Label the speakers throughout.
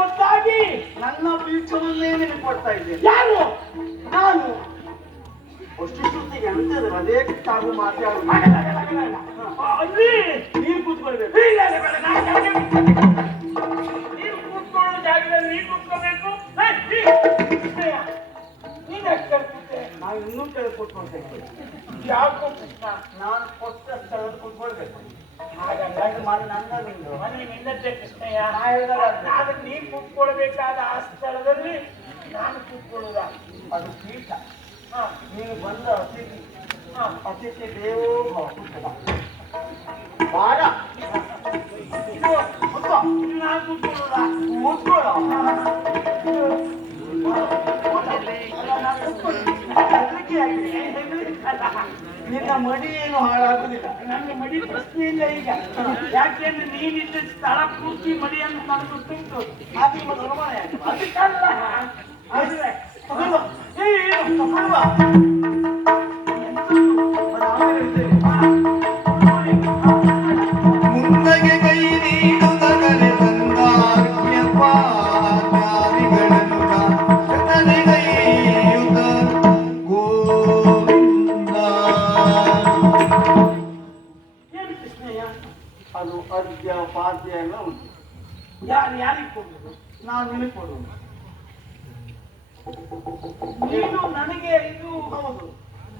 Speaker 1: ಗೊತ್ತಾಗಿ?
Speaker 2: ನನ್ನ ಬೀಜವನ್ನೇ ನಿನಗೆ ಕೊಡ್ತಾ ಇದ್ದೇನೆ.
Speaker 1: ಯಾರು?
Speaker 2: ನಾನು. ಅಷ್ಟು ಶ್ರುತಿಗೆ ಅಂತದೆ ಅದೇ ತಾವು ಮಾತಾಡು
Speaker 1: ಆಗಲ್ಲ, ಆಗಲ್ಲ, ಆಗಲ್ಲ, ಆಗಲ್ಲ. ಅಲ್ಲಿ
Speaker 2: ನೀನು ಕೂತ್ಕೊಳ್ಬೇಕು.
Speaker 1: ಇಲ್ಲ, ಇಲ್ಲ, ಬೇಡ, ನಾನು. ನೀನು ಕೂತ್ಕೊಳ್ಳೋ ಜಾಗದಲ್ಲಿ ನೀನು ಕೂತ್ಕೋಬೇಕು ನೀನ್ ಕರ್ತಿದ್ದೆ?
Speaker 2: ನಾವು ಇನ್ನೂ ಕೆಳಗೆ ಕೂತ್ಕೊಳ್ತೇವೆ
Speaker 1: ಯಾಕೋ
Speaker 2: ನಾನು ಕೊಟ್ಟ ಸ್ಥಳದಲ್ಲಿ ಕೂತ್ಕೊಳ್ಬೇಕು.
Speaker 1: ಕೃಷ್ಣಯ್ಯ.
Speaker 2: ನಾ
Speaker 1: ನೀನ್ ಕೂತ್ಕೊಳ್ಬೇಕಾದ ಆ ಸ್ಥಳದಲ್ಲಿ ನಾನು ಕೂತ್ಕೊಳ್ಳುದ.
Speaker 2: ಅದು ಪೀಠ.
Speaker 1: ಹಾ.
Speaker 2: ನೀನು ಬಂದ ಅತಿಥಿ.
Speaker 1: ಹಾ.
Speaker 2: ಅತಿಥಿ ದೇವೋ. ಬಾರ.
Speaker 1: ನಾನು ಕೂತ್ಕೊಳ್ಳುದ.
Speaker 2: ಕೂತ್ಕೊಳ್ಳೋ. ನಿನ್ನ ಮಡಿ ಏನು ಹಾಳಾಗುದಿಲ್ಲ.
Speaker 1: ನನ್ನ ಮಡಿ ಪ್ರಶ್ನೆ ಇಲ್ಲ ಈಗ. ಯಾಕೆಂದ್ರೆ ನೀನಿದ್ದ ಸ್ಥಳ ಪೂರ್ತಿ ಮಡಿಯನ್ನು ನನಗೆ ಗೊತ್ತುಂಟು
Speaker 2: ಅದು?
Speaker 1: ಅದಕ್ಕಲ್ಲ. ಏನು ಕೃಷ್ಣಯ್ಯ
Speaker 2: ಅದು ಅದ್ಯ ಪಾದ್ಯ ಎಲ್ಲ ಉಂಟು.
Speaker 1: ಯಾರು ಯಾರಿಗೆ ಕೊಡುದು?
Speaker 2: ನಾನು ನಿನಗೆ ಕೊಡುವುದು
Speaker 1: ನೀನು ನನಗೆ ಇದು
Speaker 2: ಹೌದು.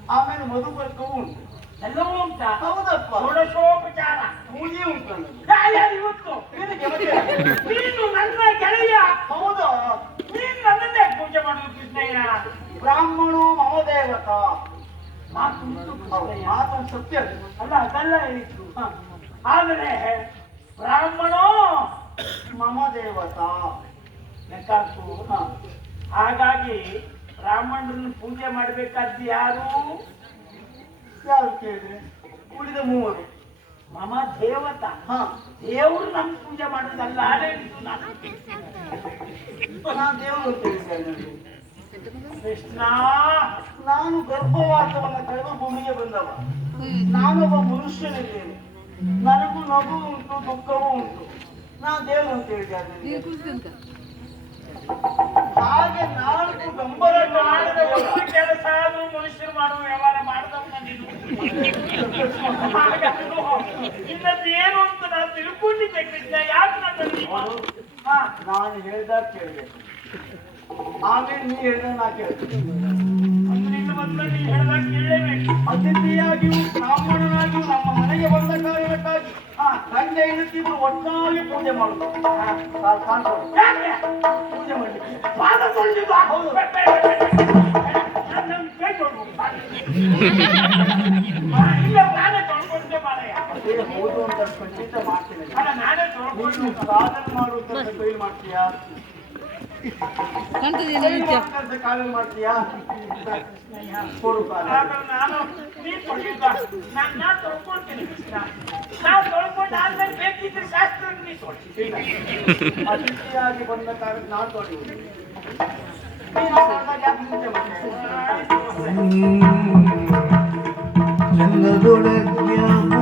Speaker 2: ಆಮೇಲೆ ಮಧುಬರ್ಕವೂ ಉಂಟು.
Speaker 1: ಎಲ್ಲವೂ ಉಂಟಾ?
Speaker 2: ಹೌದಪ್ಪ.
Speaker 1: ಷೋಡಶೋಪಚಾರ.
Speaker 2: ಪೂಜೆ ಉಂಟು ನನಗೆ.
Speaker 1: ಯಾರು ಇವತ್ತು?
Speaker 2: ನಿನಗೆ?
Speaker 1: ನೀನು ನನ್ನ ಗೆಳೆಯ.
Speaker 2: ಹೌದು.
Speaker 1: ನೀನು ನನ್ನನ್ನೇ ಪೂಜೆ ಮಾಡುದು ಕೃಷ್ಣಯ್ಯ.
Speaker 2: ಬ್ರಾಹ್ಮಣೋ ಮಮ ದೇವತ
Speaker 1: ಮಾತು
Speaker 2: ಮಾತು ಸತ್ಯ
Speaker 1: ಅಲ್ಲ ಅದಲ್ಲ ಇತ್ತು ಹ. ಆದರೆ ಬ್ರಾಹ್ಮಣೋ
Speaker 2: ಮಮ ದೇವತಾ. ಹ.
Speaker 1: ಹಾಗಾಗಿ ಬ್ರಾಹ್ಮಣರನ್ನು ಪೂಜೆ ಮಾಡಬೇಕಾದ್ದು ಯಾರು?
Speaker 2: ಯಾರು ಕೇಳಿದ್ರೆ? ಉಳಿದ ಮೂವರು.
Speaker 1: ಮಮ ದೇವತ.
Speaker 2: ಹ.
Speaker 1: ದೇವರು ನಮ್ ಪೂಜೆ ಮಾಡೋದಲ್ಲ ಅದೇ ನಾನು.
Speaker 2: ನಾನು ದೇವರು.
Speaker 1: ಕೃಷ್ಣ
Speaker 2: ನಾನು ಗರ್ಭವಾಸವನ್ನು ಕಳೆದು ಭೂಮಿಗೆ ಬಂದವ. ನಾನೊಬ್ಬ ಮನುಷ್ಯನಿದ್ದೇನೆ. ನನಗೂ ನಗು ಉಂಟು ದುಃಖವೂ ಉಂಟು. ನಾ ದೇವರು ಅಂತ ನನಗೆ. ಹಾಗೆ ನಾಲ್ಕು ಗಂಬರ
Speaker 1: ಮಾಡಿದ ಕೆಲಸ ಆದ್ರೂ ಮನುಷ್ಯರು ಮಾಡುವ ವ್ಯವಹಾರ ಮಾಡದವನ ನೀನು ಇನ್ನದ್ದು ಏನು ಅಂತ ನಾನು ತಿಳ್ಕೊಂಡಿದ್ದೆ ಕೃಷ್ಣ. ಯಾಕೆ ಹಾ.
Speaker 2: ನಾನು ಹೇಳ್ದಾಗ ಕೇಳಬೇಕು ಆಮೇಲೆ ನೀ ಹೇಳ್ದ ನಾ ಕೇಳ್ತೀನಿ
Speaker 1: ಹೇಳಿದಾಗ ಕೇಳಲೇಬೇಕು
Speaker 2: ಅತಿಥಿಯಾಗಿಯೂ ಬ್ರಾಹ್ಮಣನಾಗಿಯೂ ನಮ್ಮ ಮನೆಗೆ ಬಂದ ಕಾರಣಕ್ಕಾಗಿ ಆ ತಂದೆ ಹೆಂಡತಿಗಳು ಒಟ್ಟಾಗಿ ಪೂಜೆ ಮಾಡುದು ಪೂಜೆ ಮಾಡಿ
Speaker 1: ಪಾದ ತೊಳೆದಿದ್ದು ಹೌದು. ನನ್ನ ಕೈ ಇಲ್ಲ ತೊಳ್ಕೊಂಡೆ
Speaker 2: ಹೌದು ಅಂತ ಖಂಡಿತ ಮಾಡ್ತೀನಿ.
Speaker 1: ಅಲ್ಲ ನಾನೇ ತೊಳ್ಕೊಂಡು.
Speaker 2: ಸಾಧನೆ ಕೈಲಿ ಮಾಡ್ತೀಯಾ? ಅತಿಥಿಯಾಗಿ ಬಂದ ಕಾರಣಕ್ಕೆ ನಾನು ತೊಳೆಯುವುದು ನೀನು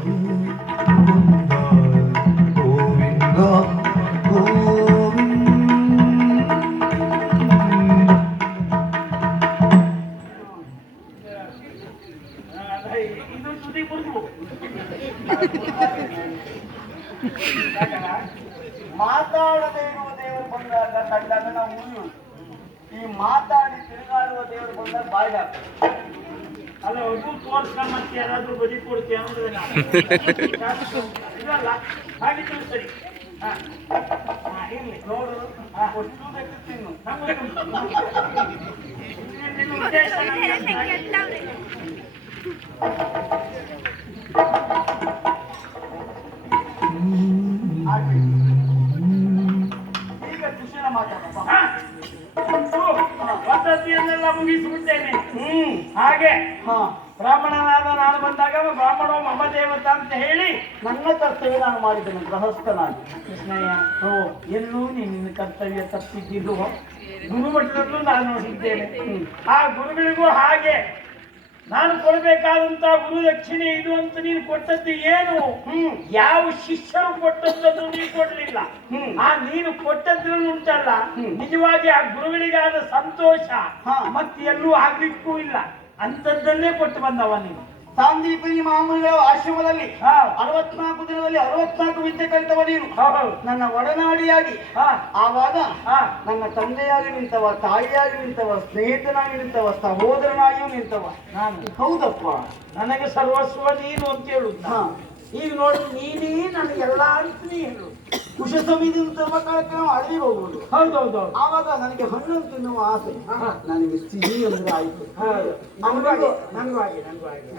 Speaker 1: ಇದು ಮತ್ತೆ ಯಾರಾದ್ರೂ ಬದಿ ಕೊಡ್ತೀಯ ಅನ್ನೋದು ನಾನು ಇದಲ್ಲ, ಹಾಗಿದ್ರು ಸರಿ. ಇರ್ಲಿ,
Speaker 2: ನೋಡು.
Speaker 1: ಆಗಿದೆ.
Speaker 2: ಹಾಗೆ ಈಗ ಕೃಷ್ಣನ ಮಾತಾಡಪ್ಪ.
Speaker 1: ಪದ್ಧತಿಯನ್ನೆಲ್ಲ ಮುಗಿಸಿಬಿಟ್ಟೇನೆ
Speaker 2: ಹ್ಮ್,
Speaker 1: ಹಾಗೆ.
Speaker 2: ಹಾ.
Speaker 1: ಬ್ರಾಹ್ಮಣನಾದ ನಾನು ಬಂದಾಗ ಬ್ರಾಹ್ಮಣ ಮಮ ದೇವತ ಅಂತ ಹೇಳಿ
Speaker 2: ನನ್ನ ಕರ್ತವ್ಯ ನಾನು ಮಾಡಿದ್ದೇನೆ ಗೃಹಸ್ಥನಾಗಿ.
Speaker 1: ಕೃಷ್ಣಯ್ಯ
Speaker 2: ಓ
Speaker 1: ಎಲ್ಲೂ ನಿನ್ನ ಕರ್ತವ್ಯ ತಪ್ಪಿದ್ದು ಗುರುಮಠದಲ್ಲೂ ನಾನು ನೋಡಿದ್ದೇನೆ. ಆ ಗುರುಗಳಿಗೂ ಹಾಗೆ. ನಾನು ಕೊಡಬೇಕಾದಂತ ಗುರು ದಕ್ಷಿಣೆ ಇದು ಅಂತ ನೀನು ಕೊಟ್ಟದ್ದು ಏನು? ಯಾವ ಶಿಷ್ಯರು ಕೊಟ್ಟದ್ದನ್ನು ನೀನು ಕೊಡಲಿಲ್ಲ. ಆ ನೀನು ಕೊಟ್ಟದ್ದು ಉಂಟಲ್ಲ. ನಿಜವಾಗಿ ಆ ಗುರುಗಳಿಗಾದ ಸಂತೋಷ. ಮತ್ತೆ ಎಲ್ಲೂ ಆಗ್ಲಿಕ್ಕೂ ಇಲ್ಲ. ಅಂತದ್ದನ್ನೇ ಕೊಟ್ಟು ಬಂದವ ನೀನು.
Speaker 2: ಸಾಂದೀಪನಿ ಮಹಾಮುನಿಗಳ ಆಶ್ರಮದಲ್ಲಿ ಅರವತ್ನಾಲ್ಕು ದಿನದಲ್ಲಿ ಅರವತ್ನಾಲ್ಕು ವಿದ್ಯೆ ಕಲಿತವ ನೀನು. ನನ್ನ ಒಡನಾಡಿಯಾಗಿ.
Speaker 1: ಹಾ.
Speaker 2: ಆವಾಗ ನನ್ನ ತಂದೆಯಾಗಿ ನಿಂತವ ತಾಯಿಯಾಗಿ ನಿಂತವ ಸ್ನೇಹಿತನಾಗಿ ನಿಂತವ ಸಹೋದರನಾಗಿಯೂ ನಿಂತವ.
Speaker 1: ನಾನು.
Speaker 2: ಹೌದಪ್ಪ.
Speaker 1: ನನಗೆ ಸರ್ವಸ್ವ ನೀನು ಅಂತ ಹೇಳುದು ಈಗ ನೋಡಿ ನೀನೇ ನನಗೆಲ್ಲ ಅಂತ ನೀನು
Speaker 2: ಕುಶ ಸಮಿತಿಯಿಂದ ಧರ್ಮಕಾಲಕ್ಕೆ ನಾವು ಅಡವಿ ಹೋಗ್ಬೋದು.
Speaker 1: ಹೌದೌದು.
Speaker 2: ಆವಾಗ ನನಗೆ ಹಣ್ಣು ತಿನ್ನುವ ಆಸೆ. ನನಗೆ ಸಿಹಿ ಅಂದ್ರೆ ಆಯ್ತು.
Speaker 1: ಹೌದು ನನಗೂ ಹಾಗೆ ನನಗೂ ಹಾಗೆ ನನಗೂ ಹಾಗೆ.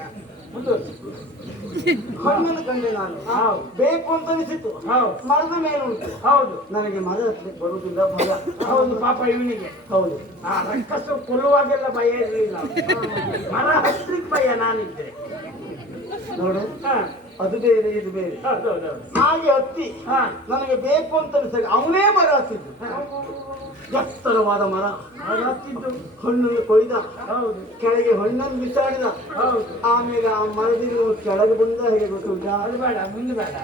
Speaker 2: ಹಣ್ಣನ್ನು ಕಂಡೆ ನಾನು. ಬೇಕು ಅಂತ ಅನಿಸಿತು.
Speaker 1: ಹೌದು.
Speaker 2: ಮರದ ಮೇಲೆ ಉಂಟು.
Speaker 1: ಹೌದು.
Speaker 2: ನನಗೆ ಮರ ಹತ್ಲಿಕ್ಕೆ ಬರುವುದಿಲ್ಲ ಭಯ.
Speaker 1: ಹೌದು ಪಾಪ ಇವನಿಗೆ.
Speaker 2: ಹೌದು.
Speaker 1: ಆ ರಕ್ಕಸ ಕೊಲ್ಲುವಾಗೆಲ್ಲ ಭಯ ಇರಲಿಲ್ಲ. ಮರ ಹಸ್ಲಿಕ್ಕೆ ಭಯ ನಾನಿದ್ದೆ
Speaker 2: ನೋಡು.
Speaker 1: ಹಾ.
Speaker 2: ಅದು ಬೇರೆ ಇದು ಬೇರೆ. ಹಾಗೆ ಹತ್ತಿ ನನಗೆ ಬೇಕು ಅಂತ ಅನಿಸ್ತಾರೆ ಅವನೇ ಮರ ಹತ್ತಿದ್ದು ಎತ್ತರವಾದ ಮರ.
Speaker 1: ಹತ್ತಿದ್ದು
Speaker 2: ಹಣ್ಣನ್ನು ಕೊಯ್ದ.
Speaker 1: ಹೌದು.
Speaker 2: ಕೆಳಗೆ ಹಣ್ಣನ್ನು ಬಿಸಾಡಿದ.
Speaker 1: ಹೌದು.
Speaker 2: ಆಮೇಲೆ ಆ ಮರದಿಂದ ಕೆಳಗೆ ಬಂದ ಹೇಗೆ ಗೊತ್ತು
Speaker 1: ಅದು ಬೇಡ ಮುಂದೆ ಬೇಡ.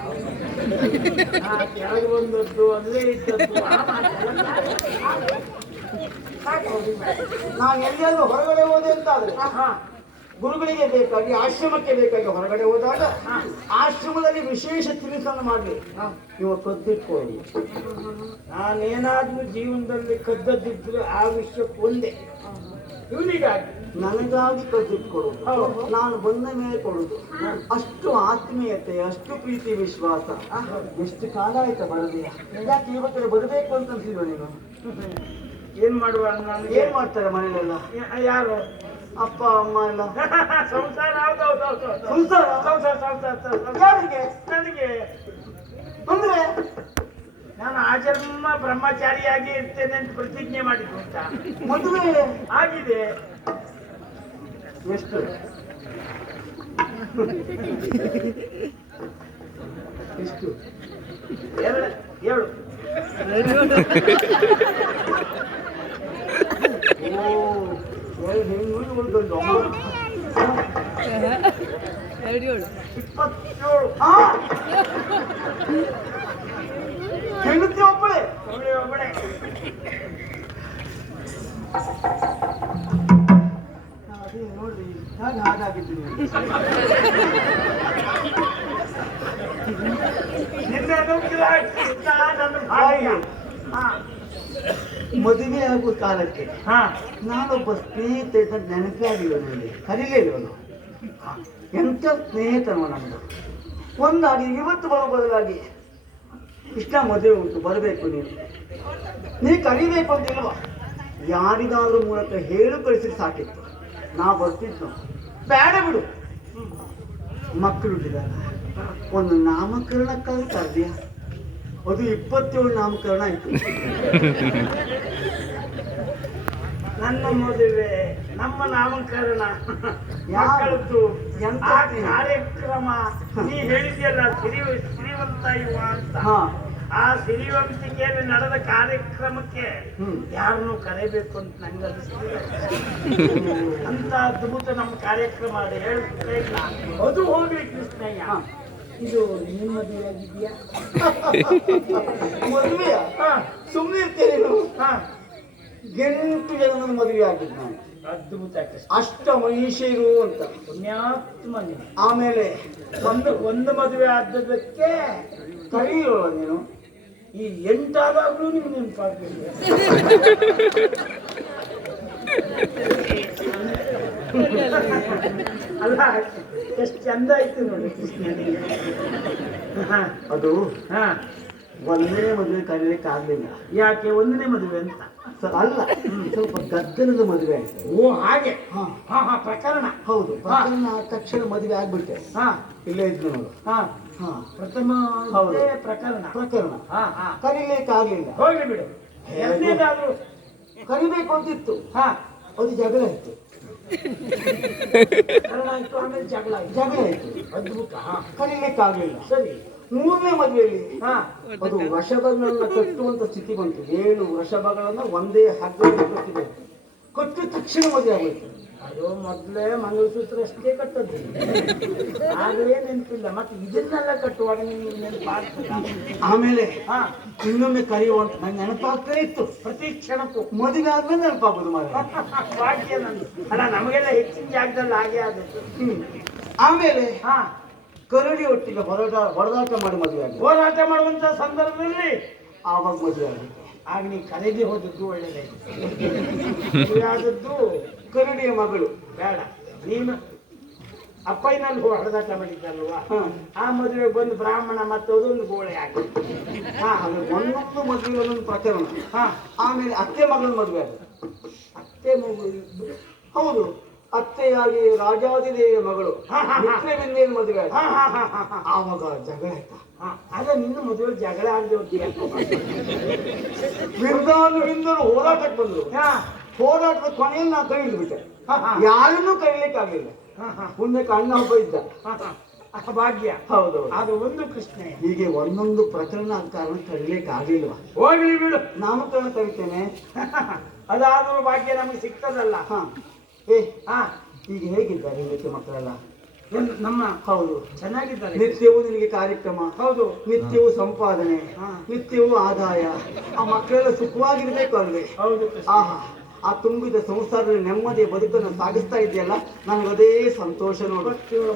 Speaker 1: ಕೆಳಗೆ ಬಂದದ್ದು ಇದ್ದದ್ದು. ಅದು ಬೇಡ.
Speaker 2: ನಾನು ಎಲ್ಲಿಯಾದ್ರೂ ಹೊರಗಡೆ ಹೋದೆ ಅಂತ ಆದ್ರೆ ಗುರುಗಳಿಗೆ ಬೇಕಾಗಿ ಆಶ್ರಮಕ್ಕೆ ಬೇಕಾಗಿ ಹೊರಗಡೆ ಹೋದಾಗ ಆಶ್ರಮದಲ್ಲಿ ವಿಶೇಷ ತಿನಿಸನ್ನು ಮಾಡಲಿ.
Speaker 1: ಇವತ್ತು
Speaker 2: ಇವ ಕದ್ದಿಟ್ಕೊಳ್ಳಿ.
Speaker 1: ನಾನೇನಾದ್ರೂ ಜೀವನದಲ್ಲಿ ಕದ್ದದ್ದಿದ್ರೆ ಆ ವಿಷಯಕ್ಕೆ ಒಂದೇ. ಇವನಿಗಾಗಿ.
Speaker 2: ನನಗಾಗಿ ಕದ್ದಿಟ್ಕೊಡು.
Speaker 1: ಹೌದು.
Speaker 2: ನಾನು ಬಂದ ಮೇಲೆ ಕೊಡುದು. ಅಷ್ಟು ಆತ್ಮೀಯತೆ ಅಷ್ಟು ಪ್ರೀತಿ ವಿಶ್ವಾಸ. ಎಷ್ಟು ಕಾಲ ಆಯ್ತಾ ಬರದೆ ಯಾಕೆ ಇವತ್ತು ಬರಬೇಕು ಅಂತ ಅನ್ಸಿದ್ವ ನೀನು?
Speaker 1: ಏನ್ ಮಾಡುವ
Speaker 2: ಏನ್ ಮಾಡ್ತಾರೆ ಮನೇಲೆಲ್ಲ
Speaker 1: ಯಾರು?
Speaker 2: ಅಪ್ಪ ಅಮ್ಮ ಎಲ್ಲ.
Speaker 1: ಸಂಸಾರ
Speaker 2: ಸಂಸಾರ?
Speaker 1: ಸಂಸಾರ ಸಂಸಾರ.
Speaker 2: ಯಾರಿಗೆ?
Speaker 1: ನನಗೆ.
Speaker 2: ಅಂದ್ರೆ?
Speaker 1: ನಾನು ಆಜನ್ಮ ಬ್ರಹ್ಮಚಾರಿಯಾಗಿ ಇರ್ತೇನೆ ಅಂತ ಪ್ರತಿಜ್ಞೆ ಮಾಡಿದ್ದು ಅಂತ.
Speaker 2: ಮದುವೆ?
Speaker 1: ಆಗಿದೆ.
Speaker 2: ಎಷ್ಟು? ಎಷ್ಟು?
Speaker 1: ಎರಡು ಏಳು.
Speaker 2: ಓ. ಎರಡು ಹೆಣ್ಣು ಒಂದು ಗಂಡು.
Speaker 1: ಇಪ್ಪತ್ತೇಳು
Speaker 2: ಆ! ಹೆಂಡತಿ ಒಬ್ಬಳೆ
Speaker 1: ಒಬ್ಬಳೆ ಒಬ್ಬಳೆ
Speaker 2: ಅದೇ ನೋಡ್ರಿ ಹಾಗೆ ಹಾಗಾಗಿದ್ದೀನಿ
Speaker 1: ನಿನ್ನ ನುಗ್ಗಿದ ಇಂಥ ನನ್ನ ಭಾಗ್ಯ. ಹಾ
Speaker 2: ಮದುವೆ ಆಗುವ ಕಾಲಕ್ಕೆ
Speaker 1: ಹಾ.
Speaker 2: ನಾನೊಬ್ಬ ಸ್ನೇಹಿತ ನೆನಪೇ ಆಗಿಲ್ಲ ನನಗೆ. ಕರೀಲಿಲ್ಲ ಎಂಥ ಸ್ನೇಹಿತನು ನಮ್ಮದು ಒಂದಾಗಿ ಇವತ್ತು ಬರೋ ಬದಲಾಗಿ ಇಷ್ಟ ಮದುವೆ ಉಂಟು ಬರಬೇಕು ನೀನು ನೀ ಕರಿಬೇಕು ಅಂತಿಲ್ವ ಯಾರಿಗಾದ್ರೂ ಮೂಲಕ ಹೇಳು ಕಳಿಸಿ ಸಾಕಿತ್ತು. ನಾ ಬರ್ತಿದ್ದು ಬೇಡ ಬಿಡು. ಮಕ್ಕಳು ಹುಟ್ಟಿದಾಗ ಒಂದು ನಾಮಕರಣಕ್ಕಾಗಿ ಕರೆದ್ಯಾ ಅದು ಇಪ್ಪತ್ತೇಳು ನಾಮಕರಣ ಆಯ್ತು
Speaker 1: ನನ್ನ ಮದುವೆ ನಮ್ಮ ನಾಮಕರಣ
Speaker 2: ಯಾವ?
Speaker 1: ಮಕ್ಕಳದ್ದು
Speaker 2: ಎಂತ
Speaker 1: ಕಾರ್ಯಕ್ರಮ ನೀ ಹೇಳಿದ್ಯಲ್ಲ ಸಿರಿ ಸಿರಿವಂತ ಇವ ಅಂತ ಆ ಸಿರಿವಂತಿಕೆಯಲ್ಲಿ ನಡೆದ ಕಾರ್ಯಕ್ರಮಕ್ಕೆ. ಯಾರನ್ನು ಕರೆಯಬೇಕು ಅಂತ ನಂಗೆ ಅನಿಸ್ತದೆ ಅಂತ ಅದ್ಭುತ ನಮ್ಮ ಕಾರ್ಯಕ್ರಮ ಅದು ಹೇಳ್ತಾ ಇಲ್ಲ ಅದು ಹೋಗ್ಲಿಕ್ಕೆ ಕೃಷ್ಣಯ್ಯ. ಇದು ನಿಮ್ಮ ಮದುವೆ ಆಗಿದೆಯಾ?
Speaker 2: ಮದುವೆಯ?
Speaker 1: ಹಾ
Speaker 2: ಸುಮ್ಮನೆ ಇರ್ತೀರಿ ನೀನು
Speaker 1: ಹಾ.
Speaker 2: ಎಂಟು ಜನನ ಮದುವೆ ಆಗಿದ್ದು ನಾನು.
Speaker 1: ಅದ್ಭುತ
Speaker 2: ಅಷ್ಟ ಮಹಿಷಿರು ಅಂತ.
Speaker 1: ಪುಣ್ಯಾತ್ಮ ನೀನು.
Speaker 2: ಆಮೇಲೆ
Speaker 1: ಒಂದು ಒಂದು ಮದುವೆ ಆದದಕ್ಕೆ
Speaker 2: ಕರೆಯುವ ನೀನು.
Speaker 1: ಈ ಎಂಟಾದಾಗ್ಲೂ ನಿಮ್ಗೆ ನೆನಪಾಗ್ಲಿಲ್ಲ ಅಲ್ಲ ಎಷ್ಟು ಚಂದ ಆಯ್ತು ನೋಡಿ ಹಾ.
Speaker 2: ಅದು
Speaker 1: ಹಾ.
Speaker 2: ಒಂದನೇ ಮದುವೆ ಕರೀಲಿಕ್ಕೆ ಆಗ್ಲಿಲ್ಲ.
Speaker 1: ಯಾಕೆ ಒಂದನೇ ಮದುವೆ ಅಂತ?
Speaker 2: ಅಲ್ಲ ಸ್ವಲ್ಪ ಗದ್ದಲದ ಮದುವೆ ಆಯ್ತು.
Speaker 1: ಓ ಹಾಗೆ.
Speaker 2: ಹಾ.
Speaker 1: ಹಾ ಹಾ ಪ್ರಕರಣ.
Speaker 2: ಹೌದು ಪ್ರಕರಣ ಆದ ತಕ್ಷಣ ಮದುವೆ ಆಗ್ಬಿಟ್ಟೆ.
Speaker 1: ಹಾ.
Speaker 2: ಇಲ್ಲೇ ಇದ್ರು ನೋಡು.
Speaker 1: ಹಾ.
Speaker 2: ಹಾ.
Speaker 1: ಪ್ರಥಮ
Speaker 2: ಹೌದು.
Speaker 1: ಪ್ರಕರಣ.
Speaker 2: ಪ್ರಕರಣ.
Speaker 1: ಹಾ ಹಾ.
Speaker 2: ಕರೀಲಿಕ್ಕೆ ಆಗ್ಲಿಲ್ಲ.
Speaker 1: ಹೋಗ್ಲಿ ಬಿಡು. ಎರಡನೇದಾದ್ರು.
Speaker 2: ಕರಿಬೇಕು ಅಂತಿತ್ತು.
Speaker 1: ಹಾ.
Speaker 2: ಅದು ಜಗಳ
Speaker 1: ಆಮೇಲೆ ಜಗಳ
Speaker 2: ಜಗಳ ಆಯ್ತು
Speaker 1: ಅದ್ಭುತ ಹಾ.
Speaker 2: ಕರೀಲಿಕ್ಕಾಗಲಿಲ್ಲ
Speaker 1: ಸರಿ
Speaker 2: ಮೂರನೇ ಮದುವೆಯಲ್ಲಿ ಅದು ವೃಷಭಗಳನ್ನ ಕಟ್ಟುವಂತ ಸ್ಥಿತಿ ಬಂತು ಏಳು ವೃಷಭಗಳನ್ನ ಒಂದೇ ಹಗ್ಗದಲ್ಲಿ ಕಟ್ಟಿದೆ ಕಟ್ಟಿದ ತಕ್ಷಣ ಮದುವೆ ಆಗೋಯ್ತು
Speaker 1: ಅದು ಮೊದಲೇ ಮಂಗಳಸೂತ್ರ ಅಷ್ಟೇ ಕಟ್ಟದ್ದು. ಆಗಲೇ ನೆನಪಿಲ್ಲ. ಮತ್ತೆ ಇದನ್ನೆಲ್ಲ ಕಟ್ಟುವಾಗ ನಿಮ್ಗೆ ನೆನಪಾಗ್ತದ
Speaker 2: ಆಮೇಲೆ
Speaker 1: ಹಾ.
Speaker 2: ಇನ್ನೊಮ್ಮೆ ಕರೆಯುವಂತ ನಂಗೆ ನೆನಪಾಗ್ತಾ ಇತ್ತು.
Speaker 1: ಪ್ರತಿ ಕ್ಷಣಕ್ಕೂ.
Speaker 2: ಮದುವೆ ಆದ್ಮೇಲೆ ನೆನಪಾಗೋದು ಮಾರ
Speaker 1: ಭಾಗ್ಯ ನಂದು. ಅಲ್ಲ ನಮಗೆಲ್ಲ ಹೆಚ್ಚಿನ ಜಾಗದಲ್ಲಿ ಹಾಗೆ ಆದದ್ದು.
Speaker 2: ಹ್ಮ್. ಆಮೇಲೆ
Speaker 1: ಹಾ.
Speaker 2: ಕರಡಿ ಒಟ್ಟಿಗೆ ಹೊರಟ ಹೊಡೆದಾಟ ಮಾಡಿ ಮದುವೆ ಆಗಿ
Speaker 1: ಹೋರಾಟ ಮಾಡುವಂತ ಸಂದರ್ಭದಲ್ಲಿ.
Speaker 2: ಆವಾಗ ಮದುವೆ ಆಗಿದೆ.
Speaker 1: ಆಗ ನೀ ಕರೆಗೆ ಹೋದದ್ದು ಒಳ್ಳೆದಾಯ್ತು ಆದದ್ದು
Speaker 2: ಕರಡಿಯ ಮಗಳು.
Speaker 1: ಬೇಡ. ನೀನು ಅಪ್ಪಯ್ಯನಲ್ಲಿ ಹೊಡೆದಾಟ ಮಾಡಿದ್ದಲ್ವಾ. ಆ ಮದುವೆಗೆ ಬಂದು ಬ್ರಾಹ್ಮಣ ಮತ್ತದೊಂದು ಗೋಳೆ ಆಗಿ. ಹಾ
Speaker 2: ಅದು ಒಂದೊಂದು ಮದುವೆ ಒಂದೊಂದು ಪ್ರಕರಣ
Speaker 1: ಹಾ.
Speaker 2: ಆಮೇಲೆ ಅತ್ತೆ ಮಗಳ ಮದುವೆ ಅದು
Speaker 1: ಅತ್ತೆ ಮಗು
Speaker 2: ಹೌದು. ಅತ್ತೆಯಾಗಿ ರಾಜಾದಿದೇವಿಯ ಮಗಳು.
Speaker 1: ಹಾ.
Speaker 2: ಮದುವೆ ಆವಾಗ ಜಗಳ ಆಯ್ತಾ?
Speaker 1: ಅದ ನಿನ್ನ ಮದುವೆ ಜಗಳ ಆಗದೆ
Speaker 2: ವಿಂದರು ಹೋರಾಟಕ್ಕೆ ಬಂದ್ರು.
Speaker 1: ಹಾ.
Speaker 2: ಹೋರಾಟದ ಕೊನೆಯಲ್ಲಿ ನಾನು ಕೈ ಹಿಡಿದ್ಬಿಟ್ಟೆ. ಯಾರನ್ನೂ ಕರೀಲಿಕ್ಕೆ ಆಗ್ಲಿಲ್ಲ
Speaker 1: ಹಾ, ಹಾ,
Speaker 2: ಅಣ್ಣ ಒಬ್ಬ ಇದ್ದ.
Speaker 1: ಭಾಗ್ಯ.
Speaker 2: ಹೌದು.
Speaker 1: ಅದು ಒಂದು ಕೃಷ್ಣ.
Speaker 2: ಹೀಗೆ ಒಂದೊಂದು ಪ್ರಕರಣ ಕಾರಣ ಕರೀಲಿಕ್ಕೆ ಆಗ್ಲಿಲ್ವಾ
Speaker 1: ಹೋಗ್ಲಿ ಬಿಡು.
Speaker 2: ನಾಮಕರಣ ಕರಿತೇನೆ.
Speaker 1: ಅದಾದ್ರೂ ಭಾಗ್ಯ ನಮಗೆ ಸಿಗ್ತದಲ್ಲ.
Speaker 2: ಹಾ. ಏ
Speaker 1: ಆ
Speaker 2: ಈಗ ಹೇಗಿದ್ದಾರೆ ಹೆಂಡತಿ ಮಕ್ಕಳೆಲ್ಲ?
Speaker 1: ನಮ್ಮ
Speaker 2: ಹೌದು.
Speaker 1: ಚೆನ್ನಾಗಿದ್ದಾರೆ.
Speaker 2: ನಿತ್ಯವೂ ನಿನಗೆ ಕಾರ್ಯಕ್ರಮ.
Speaker 1: ಹೌದು.
Speaker 2: ನಿತ್ಯವೂ ಸಂಪಾದನೆ.
Speaker 1: ಹಾ.
Speaker 2: ನಿತ್ಯವೂ ಆದಾಯ. ಆ ಮಕ್ಕಳೆಲ್ಲ ಸುಖವಾಗಿರ್ಬೇಕು ಅಲ್ವೇ?
Speaker 1: ಹೌದು.
Speaker 2: ಆಹಾ. ಆ ತುಂಬಿದ ಸಂಸಾರದಲ್ಲಿ ನೆಮ್ಮದಿಯ ಬದುಕನ್ನು ಸಾಗಿಸ್ತಾ ಇದೆಯಲ್ಲ ನನಗದೇ ಸಂತೋಷ ನೋಡು.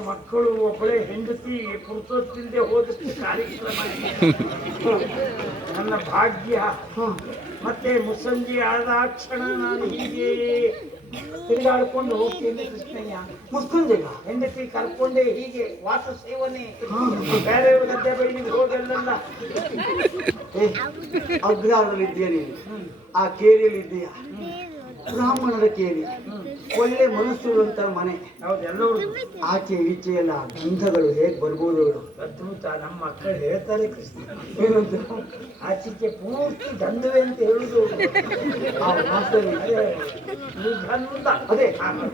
Speaker 1: ಮಕ್ಕಳು ಒಬ್ಬಳೆ ಹೆಂಡತಿ ಪುರುಷೋತ್ತಿಂದೆ ಹೋದಷ್ಟು ಕಾರ್ಯಕ್ರಮ. ನನ್ನ ಭಾಗ್ಯ.
Speaker 2: ಹಾ.
Speaker 1: ಮತ್ತೆ ಮುಸ್ಸಂಜೆ ಆದ ಕ್ಷಣ ನಾನು ಹೀಗೆ ತಿರುಗಾಡ್ಕೊಂಡು ಹೋಗ್ತೀನಿ ಕೃಷ್ಣಯ್ಯ.
Speaker 2: ಮುಸ್ಕುಂದಿಲ್ಲ
Speaker 1: ಹೆಂಡತಿ ಕರ್ಕೊಂಡೆ ಹೀಗೆ ವಾಸ ಸೇವನೆ. ಬೇರೆ ಗದ್ದೆ ಬೈ ಹೋಗಲ್ಲ
Speaker 2: ಏ ಅಗ್ರಹಾರದಲ್ಲಿ ಇದೆಯಾ ನೀನು ಆ ಕೇರಿಯಲ್ಲಿ ಇದೆಯಾ ಬ್ರಾಹ್ಮಣರ ಕೇಳಿ. ಒಳ್ಳೆ ಮನಸ್ಸು
Speaker 1: ಇರುವಂತ ಮನೆ
Speaker 2: ಆಚೆ ಈಚೆ ಎಲ್ಲ ಗಂಧಗಳು ಹೇಗೆ ಬರ್ಬೋದು ಅವರು
Speaker 1: ಅದ್ಭುತ ನಮ್ಮ ಮಕ್ಕಳು ಹೇಳ್ತಾರೆ ಕೃಷ್ಣ.
Speaker 2: ಏನಂತ?
Speaker 1: ಆಚೆಗೆ ಪೂರ್ತಿ ಗಂಧವೇ ಅಂತ ಹೇಳುದು.
Speaker 2: ಆ
Speaker 1: ಗಂಧ.
Speaker 2: ಅದೇ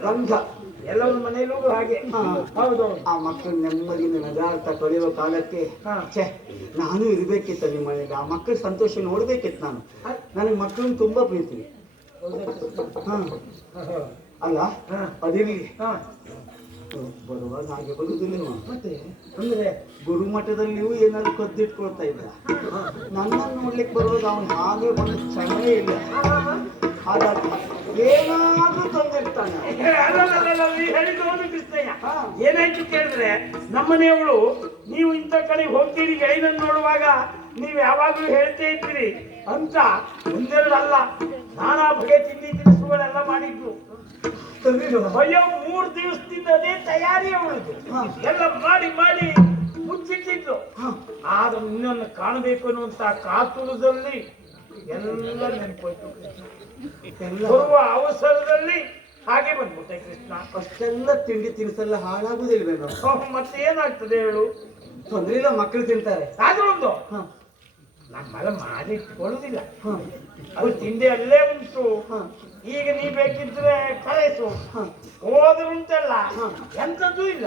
Speaker 2: ಗಂಧ.
Speaker 1: ಎಲ್ಲರ ಮನೆಯಲ್ಲೂ ಹಾಗೆ. ಹೌದು
Speaker 2: ಆ ಮಕ್ಕಳು ನೆಮ್ಮದಿಯಿಂದ ನಗಾರ್ಥ ಕಳೆಯುವ ಕಾಲಕ್ಕೆ. ಛೇ ನಾನು ಇರಬೇಕಿತ್ತು ನಿಮ್ಮ ಮನೆಯಲ್ಲಿ ಆ ಮಕ್ಕಳ ಸಂತೋಷ ನೋಡ್ಬೇಕಿತ್ತು ನಾನು. ನನಗೆ ಮಕ್ಕಳನ್ನು ತುಂಬಾ ಪ್ರೀತಿ. ಅಲ್ಲ ಅದಿರಲಿ. ಬರುವಾಗ ಹಾಗೆ ಬರುವುದಿಲ್ಲ
Speaker 1: ಮತ್ತೆ? ಅಂದ್ರೆ
Speaker 2: ಗುರುಮಠದಲ್ಲಿಯೂ ಏನಾದ್ರು ಕದ್ದಿಟ್ಕೊಳ್ತಾ ಇದ್ದ? ನನ್ನನ್ನು ನೋಡ್ಲಿಕ್ಕೆ ಬರುವಾಗ ಅವನು ಹಾಗೆ ಬಂದ ಕ್ಷಣವೇ ಇಲ್ಲ. ಹಾಗಾಗಿ ಏನಾದ್ರೂ ತಂದಿರ್ತಾನೆ.
Speaker 1: ಏನಾಯ್ತು ಕೇಳಿದ್ರೆ ನಮ್ಮನೆಯವಳು ನೀವು ಇಂಥ ಕಡೆ ಹೋಗ್ತೀರಿ ಗೈನನ್ನು ನೋಡುವಾಗ ನೀವು ಯಾವಾಗಲೂ ಹೇಳ್ತೇ ಇದ್ದೀರಿ ಅಂತ ಒಂದೆರಡು ಅಲ್ಲ ನಾನಾ ಬಗೆ ತಿಂಡಿ ತಿನಿಸುಗಳೆಲ್ಲ
Speaker 2: ಮಾಡಿದ್ರು?
Speaker 1: ಅಯ್ಯೋ ಮೂರು ದಿವಸದಿಂದ ಅದೇ ತಯಾರಿ ಅವಳದು ಎಲ್ಲ ಮಾಡಿ ಮಾಡಿ
Speaker 2: ಮುಚ್ಚಿಟ್ಟಿದ್ರು.
Speaker 1: ಆದ್ರೆ ನಿನ್ನನ್ನು ಕಾಣಬೇಕು ಅನ್ನುವಂತ ಕಾತುರದಲ್ಲಿ ಎಲ್ಲ ನೆನಪೋಯ್ತು. ಬರುವ ಅವಸರದಲ್ಲಿ ಹಾಗೆ ಬಂದ್ಬಿಟ್ಟೆ ಕೃಷ್ಣ.
Speaker 2: ಅಷ್ಟೆಲ್ಲ ತಿಂಡಿ ತಿನಿಸೆಲ್ಲ ಹಾಳಾಗುದಿಲ್ವೇನೋ?
Speaker 1: ಮತ್ತೆ ಏನಾಗ್ತದೆ ಹೇಳು?
Speaker 2: ತೊಂದ್ರೆ ಇಲ್ಲ ಮಕ್ಕಳು ತಿಂತಾರೆ.
Speaker 1: ಆದ್ರೂ ನಮ್ಮೆಲ್ಲ ಮಾಡಿಟ್ಕೊಳ್ಳುದಿಲ್ಲ
Speaker 2: ಹಾ.
Speaker 1: ಅದು ತಿಂಡಿ ಅಲ್ಲೇ ಉಂಟು.
Speaker 2: ಹಾ.
Speaker 1: ಈಗ ನೀ ಬೇಕಿದ್ರೆ ಕಳಿಸು.
Speaker 2: ಹಾ.
Speaker 1: ಹೋದ್ರೆ ಉಂಟಲ್ಲ. ಎಂಥದ್ದು ಇಲ್ಲ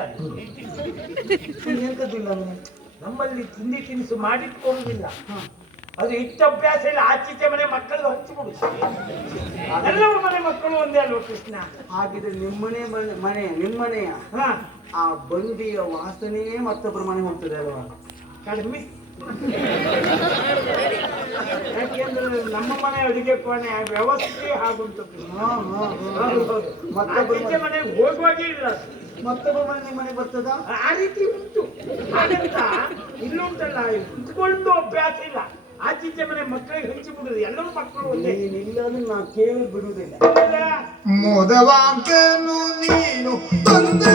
Speaker 2: ಎಂತದಿಲ್ಲ ಇಲ್ಲ
Speaker 1: ನಮ್ಮಲ್ಲಿ ತಿಂಡಿ ತಿನಿಸು ಮಾಡಿಟ್ಕೊಳ್ಳುದಿಲ್ಲ
Speaker 2: ಹಾ.
Speaker 1: ಅದು ಇಷ್ಟ ಅಭ್ಯಾಸ ಇಲ್ಲ ಆಚೀಚೆ ಮನೆ ಮಕ್ಕಳು ಹಂಚಿಬಿಡು ಎಲ್ಲರ ಮನೆ ಮಕ್ಕಳು ಒಂದೇ ಅಲ್ವ ಕೃಷ್ಣ?
Speaker 2: ಹಾಗಿದ್ರೆ ನಿಮ್ಮನೆ ಮನೆ ಮನೆ ನಿಮ್ಮನೆಯ
Speaker 1: ಹಾ.
Speaker 2: ಆ ಬಂಡಿಯ ವಾಸನೆಯೇ ಮತ್ತೊಬ್ಬರ ಮನೆ ಹೋಗ್ತದೆ ಅಲ್ವಾ?
Speaker 1: ಕಡಿಮೆ. ಯಾಕೆಂದ್ರೆ ನಮ್ಮ ಮನೆ ಅಡುಗೆ ಕೋಣೆ ವ್ಯವಸ್ಥೆ ಹೌದು.
Speaker 2: ಮತ್ತೊಬ್ಬರ ಮನೆ
Speaker 1: ಮನೆಗೆ ಹೋಗುವಾಗೆ ಇಲ್ಲ.
Speaker 2: ಮತ್ತೊಬ್ಬ ಮನೆ ನಿಮ್ಮ ಮನೆ ಬರ್ತದ?
Speaker 1: ಆ ರೀತಿ ಉಂಟು. ಹಾಗಂತ ಇಲ್ಲುಂಟಲ್ಲ ಕುತ್ಕೊಂಡು ಅಭ್ಯಾಸ ಇಲ್ಲ. ಆಚೀಚೆ ಮನೆ ಮಕ್ಕಳಿಗೆ ಹಂಚಿ ಬಿಡುದು ಎಲ್ಲರೂ ಮಕ್ಕಳು ಒಂದೇ.
Speaker 2: ಇಲ್ಲ ಅಂದ್ರೆ ನಾ ಕೇಳಿ ಬಿಡುವುದಿಲ್ಲ.
Speaker 1: ಹೌದಾ?
Speaker 3: ನೀನು ತಂದೆ.